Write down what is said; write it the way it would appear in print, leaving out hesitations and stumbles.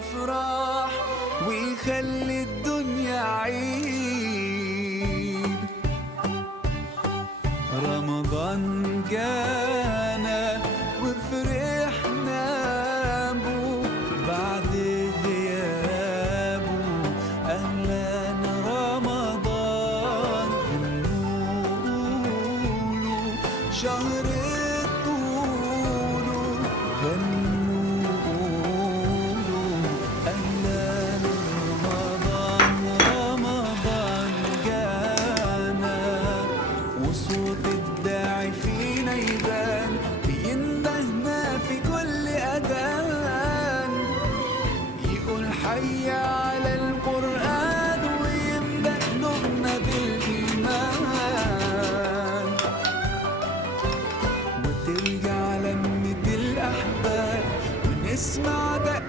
أفراح ويخلي الدنيا عيد. رمضان جانا وفرحنا بو بعد غيابه. أهلا رمضان هنقوله شهر الطول هنقوله. أهلا رمضان رمضان جانا وصوت الداعي فينا يبان بيندهنا في كل أذان. يقول حي على القرآن ويملأ قلوبنا بالإيمان. وترجع لمة الأحباب ونسمع دق